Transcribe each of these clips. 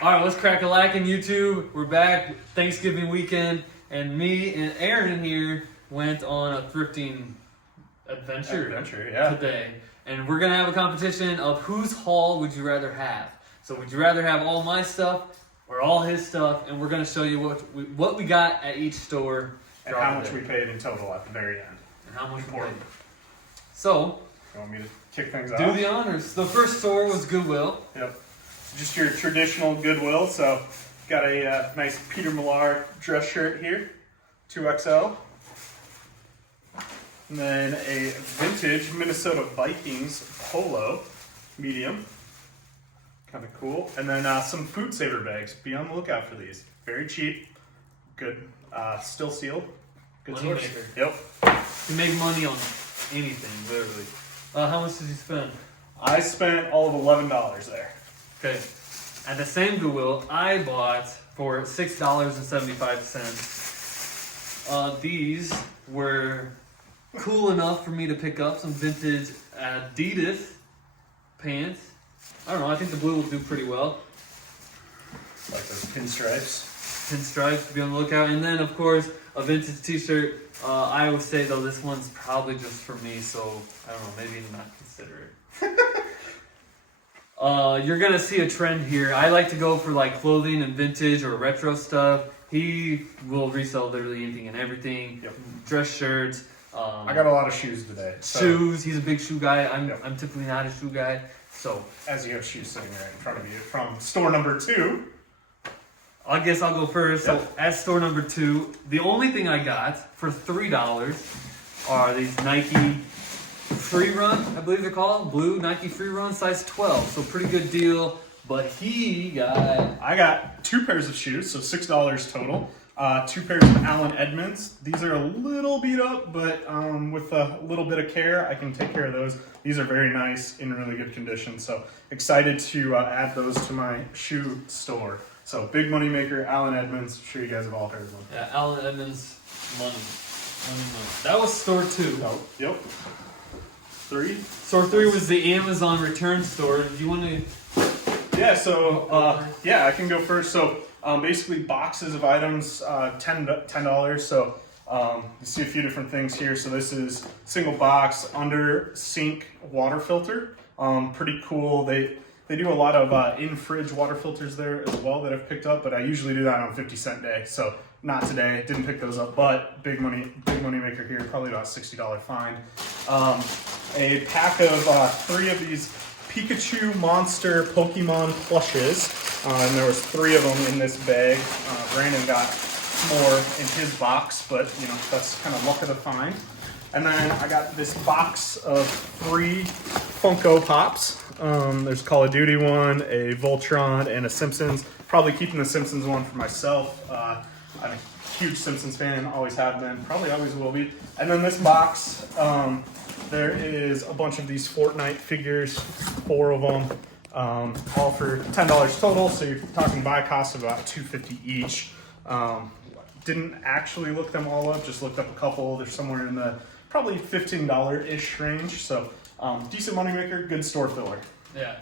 All right, let's crack a lacking YouTube. We're back, Thanksgiving weekend, and me and Aaron here went on a thrifting adventure today. And we're going to have a competition of whose haul would you rather have. So would you rather have all my stuff or all his stuff? And we're going to show you what we got at each store. And how much we paid in total at the very end. And how much we paid. So, you want me to kick things off? Do the honors. The first store was Goodwill. Yep. Just your traditional Goodwill. So, got a nice Peter Millar dress shirt here, 2XL. And then a vintage Minnesota Vikings polo, medium. Kind of cool. And then some Food Saver bags. Be on the lookout for these. Very cheap. Good. Still sealed. Good Money source. maker. Yep. You make money on anything, literally. How much did you spend? I spent all of $11 there. Okay. At the same Goodwill, I bought for $6.75. These were cool enough for me to pick up some vintage Adidas pants. I don't know, I think the blue will do pretty well. Like those pinstripes. Pinstripes, be on the lookout. And then, of course, a vintage t-shirt. I would say, though, this one's probably just for me, so I don't know, maybe not consider it. You're going to see a trend here. I like to go for like clothing and vintage or retro stuff. He will resell literally anything and everything. Yep. Dress shirts. I got a lot of shoes today. So. Shoes. He's a big shoe guy. I'm typically not a shoe guy. So, as you have shoes sitting right in front of you from store number 2. I guess I'll go first. Yep. So at store number 2, the only thing I got for $3 are these Nike Free Run, I believe they're called. Blue Nike Free Run, size 12. So pretty good deal. But I got 2 pairs of shoes, so $6 total. 2 pairs of Allen Edmonds. These are a little beat up, but with a little bit of care, I can take care of those. These are very nice, in really good condition. So excited to add those to my shoe store. So big money maker, Allen Edmonds. I'm sure you guys have all heard of them. Yeah, Allen Edmonds, money. That was store 2. Oh, yep. 3. Store 3 was the Amazon return store. Do you want to? Yeah. So I can go first. So basically boxes of items, $10. So you see a few different things here. So this is single box under sink water filter. Pretty cool. They do a lot of in-fridge water filters there as well that I've picked up, but I usually do that on 50-cent day. So not today, didn't pick those up, but big money maker here, probably about $60 find. A pack of 3 of these Pikachu Monster Pokemon plushes, and there was 3 of them in this bag. Brandon got more in his box, but you know that's kind of luck of the find. And then I got this box of 3 Funko Pops. There's a Call of Duty one, a Voltron, and a Simpsons. Probably keeping the Simpsons one for myself. I'm a huge Simpsons fan, always have been, probably always will be. And then this box, there is a bunch of these Fortnite figures, 4 of them, all for $10 total. So you're talking buy cost of about $2.50 each. Didn't actually look them all up, just looked up a couple. They're somewhere in the probably $15-ish range. So decent moneymaker, good store filler. Yeah.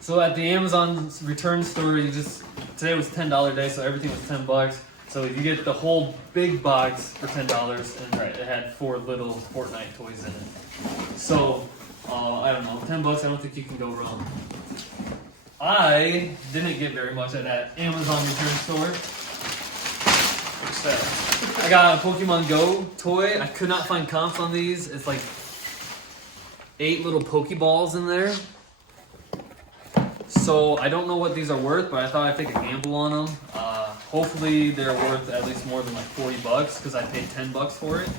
So at the Amazon return store, today was $10 day, so everything was $10. So you get the whole big box for $10, and it had 4 little Fortnite toys in it. So I don't know, $10. I don't think you can go wrong. I didn't get very much at that Amazon return store. I got a Pokemon Go toy. I could not find comps on these. It's like 8 little Pokeballs in there. So I don't know what these are worth, but I thought I'd take a gamble on them. Hopefully they're worth at least more than like $40 because I paid $10 for it.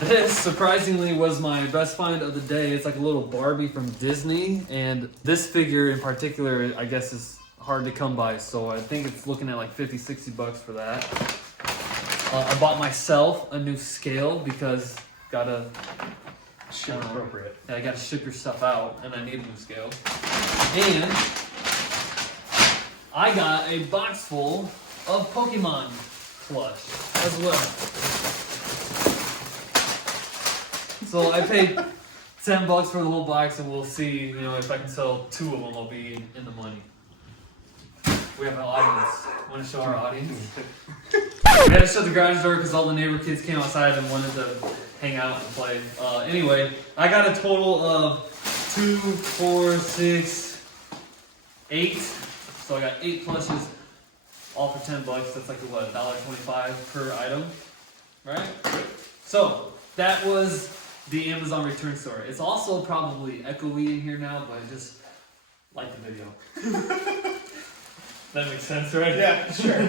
This surprisingly was my best find of the day. It's like a little Barbie from Disney, and this figure in particular, I guess, is hard to come by. So I think it's looking at like $50-$60 for that. I bought myself a new scale because gotta ship appropriate. Yeah, I gotta ship your stuff out, and I need a new scale. And I got a box full of Pokemon plush as well. So I paid $10 for the whole box, and we'll see. If I can sell 2 of them, I'll be in the money. we have our audience. Want to show our audience? We had to shut the garage door because all the neighbor kids came outside and wanted to hang out and play. Anyway, I got a total of 2, 4, 6, 8. So I got 8 plushes, all for $10. That's like what, $1.25 per item, right? So that was the Amazon return store. It's also probably echoey in here now, but I just like the video. That makes sense, right? Yeah, sure.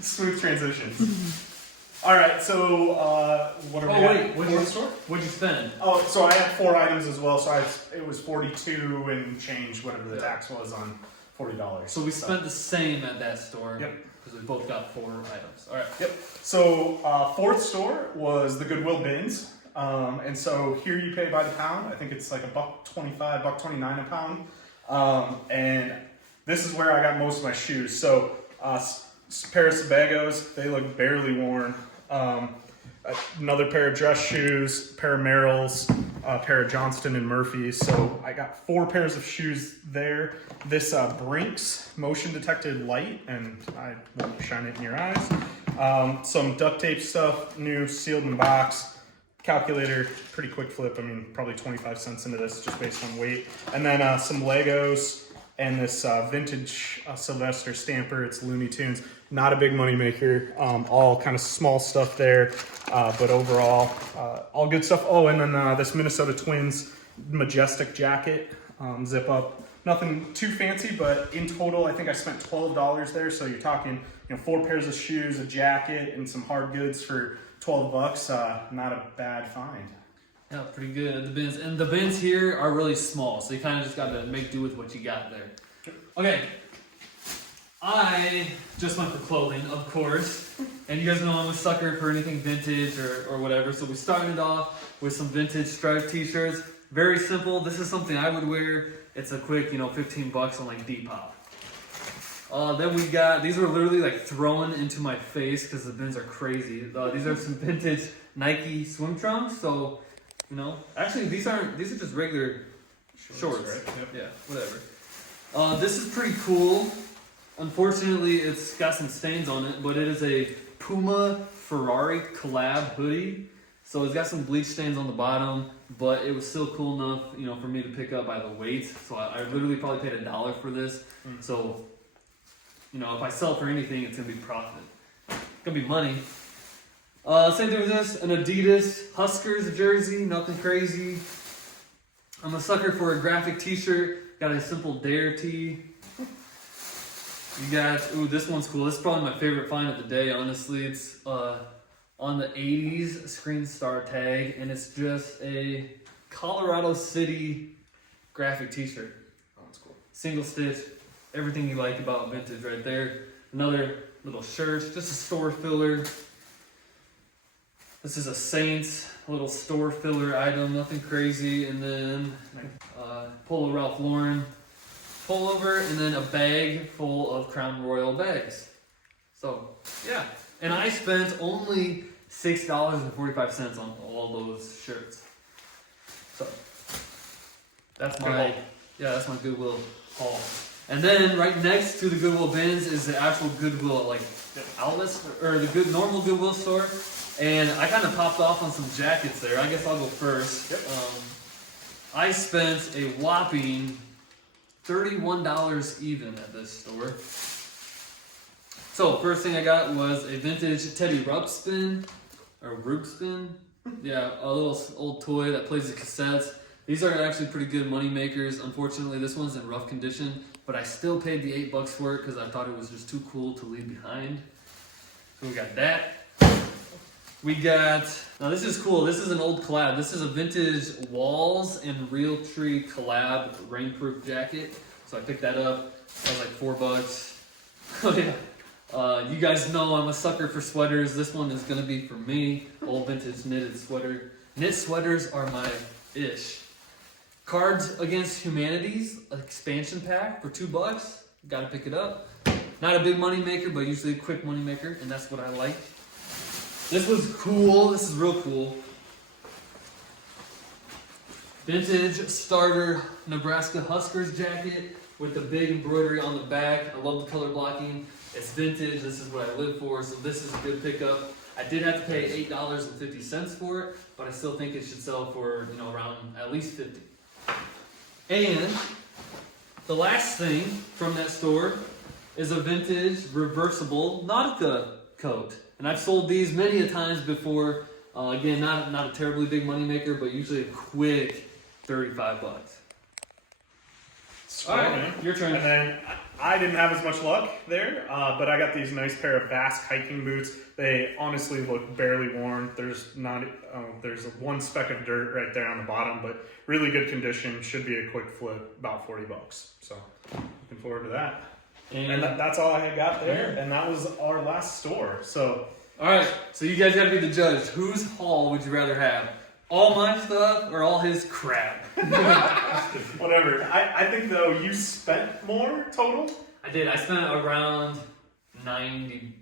Smooth transitions. All right, so what are we at? What'd you spend? Oh, so I had 4 items as well. So it was 42 and change, whatever the tax was on $40. So we spent the same at that store. Yep. Because we both got 4 items. All right. Yep. So 4th store was the Goodwill bins, and so here you pay by the pound. I think it's like $1.25, $1.29 a pound, and this is where I got most of my shoes. So pair of Sebagos, they look barely worn. Another pair of dress shoes, pair of Merrells, a pair of Johnston and Murphy's. So I got 4 pairs of shoes there. This Brinks motion detected light, and I won't shine it in your eyes. Some duct tape stuff, new, sealed in box. Calculator, pretty quick flip. I mean, probably 25 cents into this just based on weight. And then some Legos and this vintage Sylvester Stamper. It's Looney Tunes. Not a big money maker. All kind of small stuff there, but overall, all good stuff. Oh, and then this Minnesota Twins Majestic jacket, zip up. Nothing too fancy, but in total, I think I spent $12 there. So you're talking, 4 pairs of shoes, a jacket, and some hard goods for $12. Not a bad find. Yeah, pretty good. The bins, and the bins here are really small, so you kind of just got to make do with what you got there. Okay, I just went for clothing, of course, and you guys know I'm a sucker for anything vintage or whatever. So we started off with some vintage striped t-shirts. Very simple. This is something I would wear. It's a quick, $15 on like Depop. Then we got, these were literally like thrown into my face because the bins are crazy. These are some vintage Nike swim trunks. So, actually these are just regular shorts. Right? Yep. Yeah, whatever. This is pretty cool. Unfortunately, it's got some stains on it, but it is a Puma Ferrari collab hoodie. So it's got some bleach stains on the bottom, but it was still cool enough, for me to pick up by the weight. So I literally probably paid $1 for this. So, if I sell for anything, it's gonna be profit. It's gonna be money. Same thing with this, an Adidas Huskers jersey, nothing crazy. I'm a sucker for a graphic t-shirt. Got a simple Dare tee. You got, this one's cool. This is probably my favorite find of the day, honestly. It's on the 80s screen star tag, and it's just a Colorado City graphic t-shirt. Oh, that's cool. Single stitch, everything you like about vintage right there. Another little shirt, just a store filler. This is a Saints little store filler item, nothing crazy. And then Polo Ralph Lauren pullover, and then a bag full of Crown Royal bags. So, yeah. And I spent only $6.45 on all those shirts. So, that's my Goodwill haul. And then right next to the Goodwill bins is the actual Goodwill outlets, or the normal Goodwill store. And I kind of popped off on some jackets there. I guess I'll go first. Yep. I spent a whopping $31 even at this store. So first thing I got was a vintage Teddy Ruxpin, or Ruxpin. Yeah, a little old toy that plays the cassettes. These are actually pretty good money makers. Unfortunately, this one's in rough condition, but I still paid the $8 for it because I thought it was just too cool to leave behind. So we got that. We got, now this is cool. This is an old collab. This is a vintage Walls and Realtree collab rainproof jacket. So I picked that up. That was like $4. Oh yeah. You guys know I'm a sucker for sweaters. This one is gonna be for me. Old vintage knitted sweater. Knit sweaters are my ish. Cards Against Humanity's expansion pack for $2. Gotta pick it up. Not a big money maker, but usually a quick money maker, and that's what I like. This was cool. This is real cool. Vintage starter Nebraska Huskers jacket with the big embroidery on the back. I love the color blocking. It's vintage. This is what I live for, so this is a good pickup. I did have to pay $8.50 for it, but I still think it should sell for, you know, around at least $50. And the last thing from that store is a vintage reversible Nautica coat. And I've sold these many a times before. Again, not a terribly big money maker, but usually a quick $35. All right, your turn. And then I didn't have as much luck there, but I got these nice pair of Basque hiking boots. They honestly look barely worn. There's one speck of dirt right there on the bottom, but really good condition. Should be a quick flip, about $40. So looking forward to that. And that's all I had got there, and that was our last store. So all right, so you guys got to be the judge. Whose haul would you rather have? All my stuff or all his crap? Whatever. I think though you spent more total. I did. I spent around $90.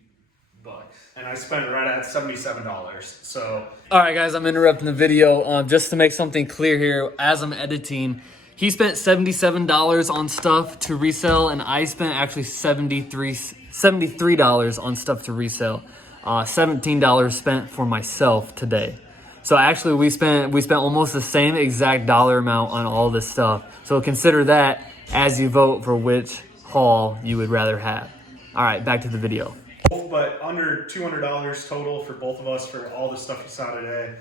And I spent right at $77. So. All right, guys, I'm interrupting the video just to make something clear here. As I'm editing, he spent $77 on stuff to resell, and I spent actually $73 on stuff to resell. $17 spent for myself today. So actually, we spent almost the same exact dollar amount on all this stuff. So consider that as you vote for which haul you would rather have. All right, back to the video. But under $200 total for both of us for all the stuff we saw today.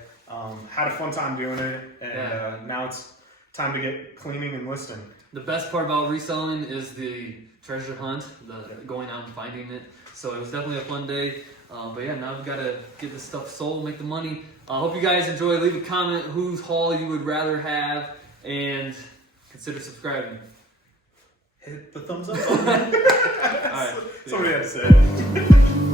Had a fun time doing it, and now it's time to get cleaning and listing. The best part about reselling is the treasure hunt, the going out and finding it. So it was definitely a fun day. But yeah, now we've got to get this stuff sold, make the money. I hope you guys enjoy. Leave a comment whose haul you would rather have, and consider subscribing. Hit the thumbs up button. All right. Somebody had to say it.